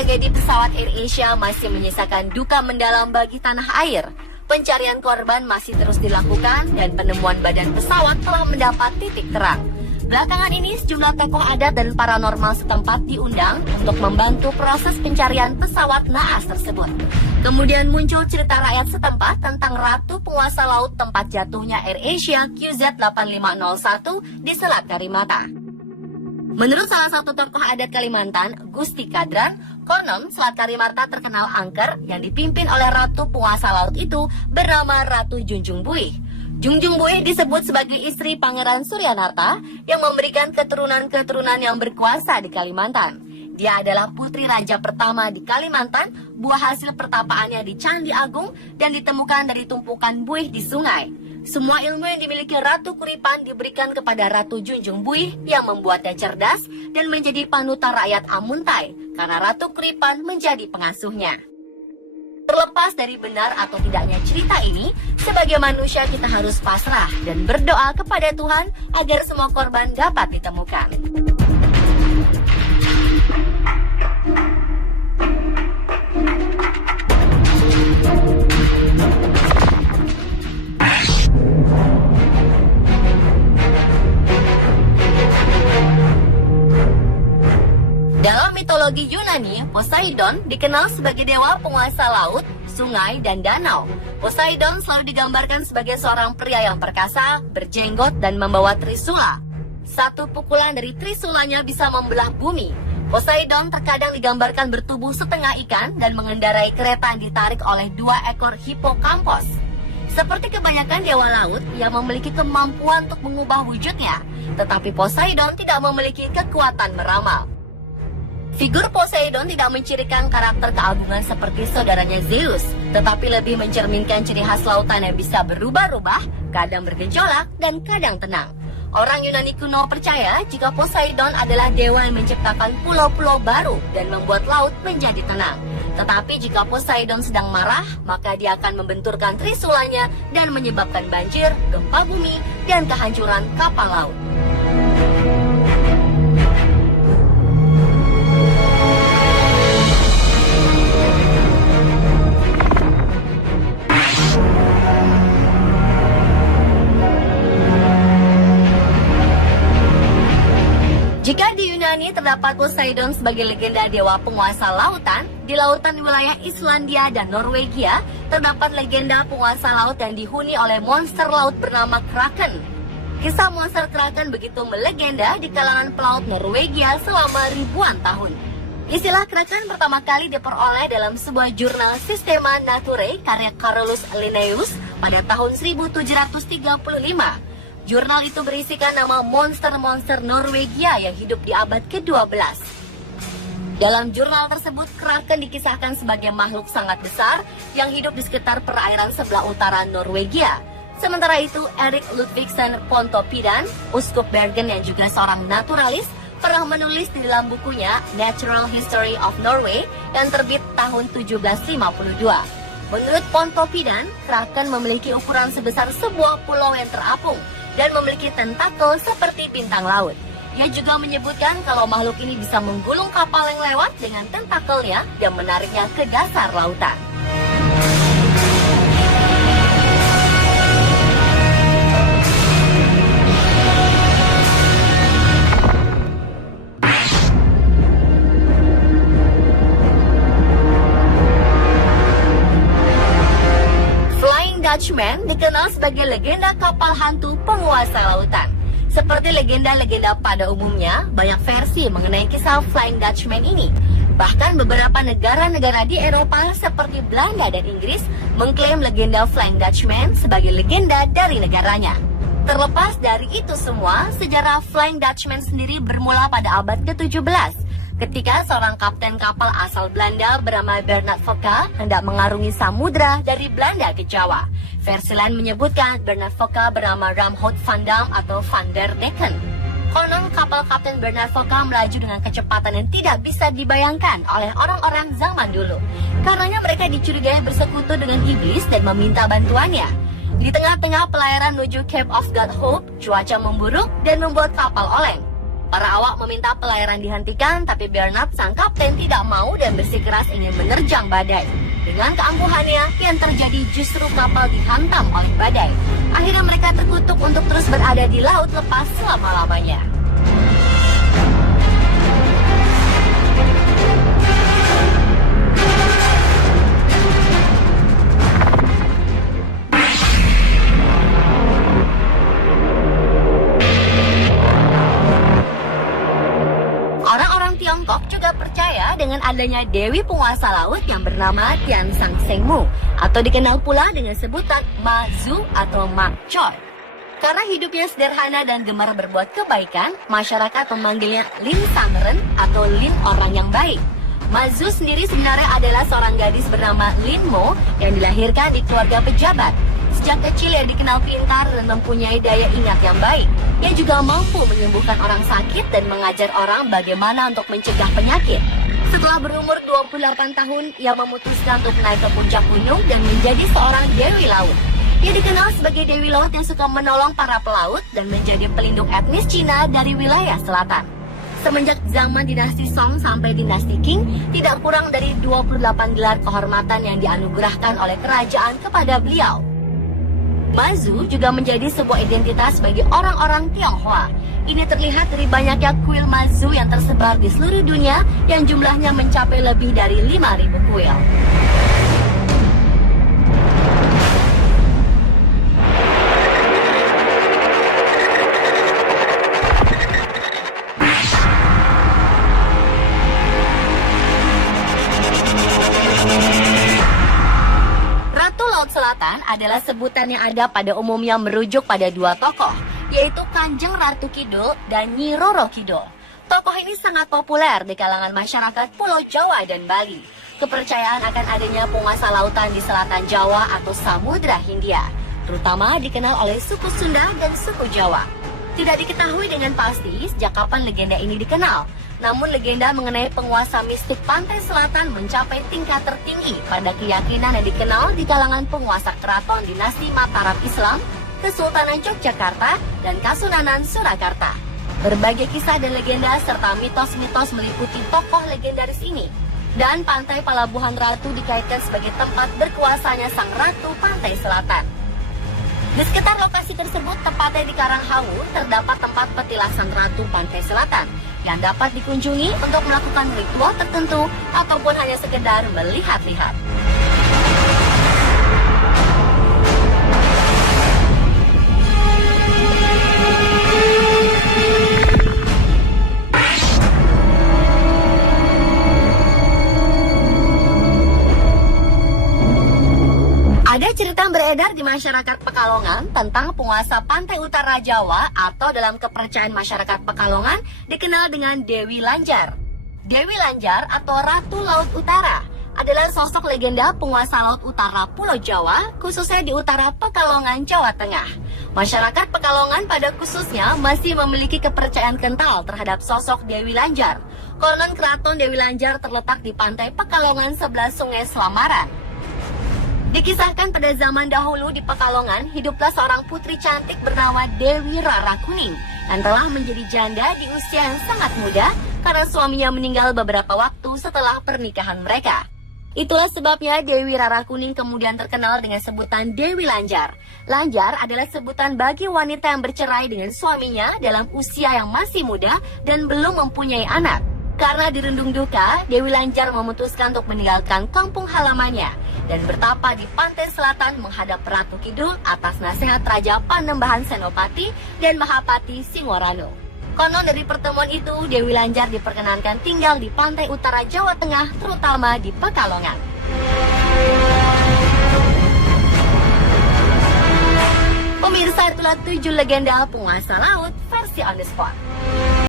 tragedi pesawat AirAsia masih menyisakan duka mendalam bagi tanah air. Pencarian korban masih terus dilakukan dan penemuan badan pesawat telah mendapat titik terang. Belakangan ini sejumlah tokoh adat dan paranormal setempat diundang untuk membantu proses pencarian pesawat naas tersebut. Kemudian muncul cerita rakyat setempat tentang ratu penguasa laut tempat jatuhnya AirAsia QZ8501 di Selat Karimata. Menurut salah satu tokoh adat Kalimantan, Gusti Kadran, konon Selat Karimata terkenal angker yang dipimpin oleh ratu penguasa laut itu bernama Ratu Junjung Buih. Junjung Buih disebut sebagai istri Pangeran Suryanarta yang memberikan keturunan-keturunan yang berkuasa di Kalimantan. Dia adalah putri raja pertama di Kalimantan, buah hasil pertapaannya di Candi Agung dan ditemukan dari tumpukan buih di sungai. Semua ilmu yang dimiliki Ratu Kuripan diberikan kepada Ratu Junjung Buih yang membuatnya cerdas dan menjadi panutan rakyat Amuntai karena Ratu Kuripan menjadi pengasuhnya. Terlepas dari benar atau tidaknya cerita ini, sebagai manusia kita harus pasrah dan berdoa kepada Tuhan agar semua korban dapat ditemukan. Dalam mitologi Yunani, Poseidon dikenal sebagai dewa penguasa laut, sungai, dan danau. Poseidon selalu digambarkan sebagai seorang pria yang perkasa, berjenggot, dan membawa trisula. Satu pukulan dari trisulanya bisa membelah bumi. Poseidon terkadang digambarkan bertubuh setengah ikan dan mengendarai kereta yang ditarik oleh 2 ekor hipokampos. Seperti kebanyakan dewa laut, ia memiliki kemampuan untuk mengubah wujudnya. Tetapi Poseidon tidak memiliki kekuatan meramal. Figur Poseidon tidak mencirikan karakter keagungan seperti saudaranya Zeus, tetapi lebih mencerminkan ciri khas lautan yang bisa berubah-ubah, kadang bergejolak dan kadang tenang. Orang Yunani kuno percaya jika Poseidon adalah dewa yang menciptakan pulau-pulau baru dan membuat laut menjadi tenang. Tetapi jika Poseidon sedang marah, maka dia akan membenturkan trisulanya dan menyebabkan banjir, gempa bumi, dan kehancuran kapal laut. Jika di Yunani terdapat Poseidon sebagai legenda dewa penguasa lautan, di lautan wilayah Islandia dan Norwegia terdapat legenda penguasa laut yang dihuni oleh monster laut bernama Kraken. Kisah monster Kraken begitu melegenda di kalangan pelaut Norwegia selama ribuan tahun. Istilah Kraken pertama kali diperoleh dalam sebuah jurnal Systema Naturae karya Carolus Linnaeus pada tahun 1735. Jurnal itu berisikan nama monster-monster Norwegia yang hidup di abad ke-12. Dalam jurnal tersebut, Kraken dikisahkan sebagai makhluk sangat besar yang hidup di sekitar perairan sebelah utara Norwegia. Sementara itu, Erik Ludvigsen Pontoppidan, uskup Bergen yang juga seorang naturalis, pernah menulis di dalam bukunya Natural History of Norway yang terbit tahun 1752. Menurut Pontoppidan, Kraken memiliki ukuran sebesar sebuah pulau yang terapung dan memiliki tentakel seperti bintang laut. Ia juga menyebutkan kalau makhluk ini bisa menggulung kapal yang lewat dengan tentakelnya dan menariknya ke dasar lautan. Dutchman dikenal sebagai legenda kapal hantu penguasa lautan. Seperti legenda-legenda pada umumnya, banyak versi mengenai kisah Flying Dutchman ini. Bahkan beberapa negara-negara di Eropa seperti Belanda dan Inggris mengklaim legenda Flying Dutchman sebagai legenda dari negaranya. Terlepas dari itu semua, sejarah Flying Dutchman sendiri bermula pada abad ke-17. Ketika seorang kapten kapal asal Belanda bernama Bernard Fokker hendak mengarungi samudra dari Belanda ke Jawa. Versi lain menyebutkan Bernard Fokker bernama Ramhout van Dam atau Van der Decken. Konon kapal kapten Bernard Fokker melaju dengan kecepatan yang tidak bisa dibayangkan oleh orang-orang zaman dulu. Karenanya mereka dicurigai bersekutu dengan iblis dan meminta bantuannya. Di tengah-tengah pelayaran menuju Cape of God Hope, cuaca memburuk dan membuat kapal oleng. Para awak meminta pelayaran dihentikan, tapi Bernard, sang kapten, tidak mau dan bersikeras ingin menerjang badai. Dengan keangkuhannya, yang terjadi justru kapal dihantam oleh badai. Akhirnya mereka terkutuk untuk terus berada di laut lepas selama-lamanya. Orang-orang Tiongkok juga percaya dengan adanya dewi penguasa laut yang bernama Tian Sang Seng Mu, atau dikenal pula dengan sebutan Ma Zu atau Mak Choi. Karena hidupnya sederhana dan gemar berbuat kebaikan, masyarakat memanggilnya Lin Sang Ren atau Lin orang yang baik. Ma Zu sendiri sebenarnya adalah seorang gadis bernama Lin Mo yang dilahirkan di keluarga pejabat. Sejak kecil ia dikenal pintar dan mempunyai daya ingat yang baik. Ia juga mampu menyembuhkan orang sakit dan mengajar orang bagaimana untuk mencegah penyakit. Setelah berumur 28 tahun, ia memutuskan untuk naik ke puncak gunung dan menjadi seorang dewi laut. Ia dikenal sebagai dewi laut yang suka menolong para pelaut dan menjadi pelindung etnis Cina dari wilayah selatan. Semenjak zaman dinasti Song sampai dinasti Qing, tidak kurang dari 28 gelar kehormatan yang dianugerahkan oleh kerajaan kepada beliau. Ma Zu juga menjadi sebuah identitas bagi orang-orang Tionghoa. Ini terlihat dari banyaknya kuil Ma Zu yang tersebar di seluruh dunia yang jumlahnya mencapai lebih dari 5.000 kuil. Selatan adalah sebutan yang ada pada umumnya merujuk pada dua tokoh, yaitu Kanjeng Ratu Kidul dan Nyi Roro Kidul. Tokoh ini sangat populer di kalangan masyarakat Pulau Jawa dan Bali. Kepercayaan akan adanya penguasa lautan di selatan Jawa atau Samudra Hindia, terutama dikenal oleh suku Sunda dan suku Jawa. Tidak diketahui dengan pasti sejak kapan legenda ini dikenal. Namun legenda mengenai penguasa mistik pantai selatan mencapai tingkat tertinggi pada keyakinan yang dikenal di kalangan penguasa keraton dinasti Mataram Islam, Kesultanan Yogyakarta, dan Kasunanan Surakarta. Berbagai kisah dan legenda serta mitos-mitos meliputi tokoh legendaris ini. Dan pantai Palabuhan Ratu dikaitkan sebagai tempat berkuasanya sang ratu pantai selatan. Di sekitar lokasi tersebut, tepatnya di Karanghawu, terdapat tempat petilasan ratu pantai selatan yang dapat dikunjungi untuk melakukan ritual tertentu ataupun hanya sekedar melihat-lihat. Ada cerita beredar di masyarakat Pekalongan tentang penguasa pantai utara Jawa atau dalam kepercayaan masyarakat Pekalongan dikenal dengan Dewi Lanjar. Dewi Lanjar atau Ratu Laut Utara adalah sosok legenda penguasa laut utara Pulau Jawa, khususnya di utara Pekalongan, Jawa Tengah. Masyarakat Pekalongan pada khususnya masih memiliki kepercayaan kental terhadap sosok Dewi Lanjar. Konon keraton Dewi Lanjar terletak di pantai Pekalongan sebelah Sungai Selamaran. Dikisahkan pada zaman dahulu di Pekalongan, hiduplah seorang putri cantik bernama Dewi Rara Kuning yang telah menjadi janda di usia yang sangat muda karena suaminya meninggal beberapa waktu setelah pernikahan mereka. Itulah sebabnya Dewi Rara Kuning kemudian terkenal dengan sebutan Dewi Lanjar. Lanjar adalah sebutan bagi wanita yang bercerai dengan suaminya dalam usia yang masih muda dan belum mempunyai anak. Karena dirundung duka, Dewi Lanjar memutuskan untuk meninggalkan kampung halamannya dan bertapa di pantai selatan menghadap Ratu Kidul atas nasihat Raja Panembahan Senopati dan Mahapati Singorano. Konon dari pertemuan itu, Dewi Lanjar diperkenankan tinggal di pantai utara Jawa Tengah, terutama di Pekalongan. Pemirsa, itulah 7 legenda penguasa laut versi on the spot.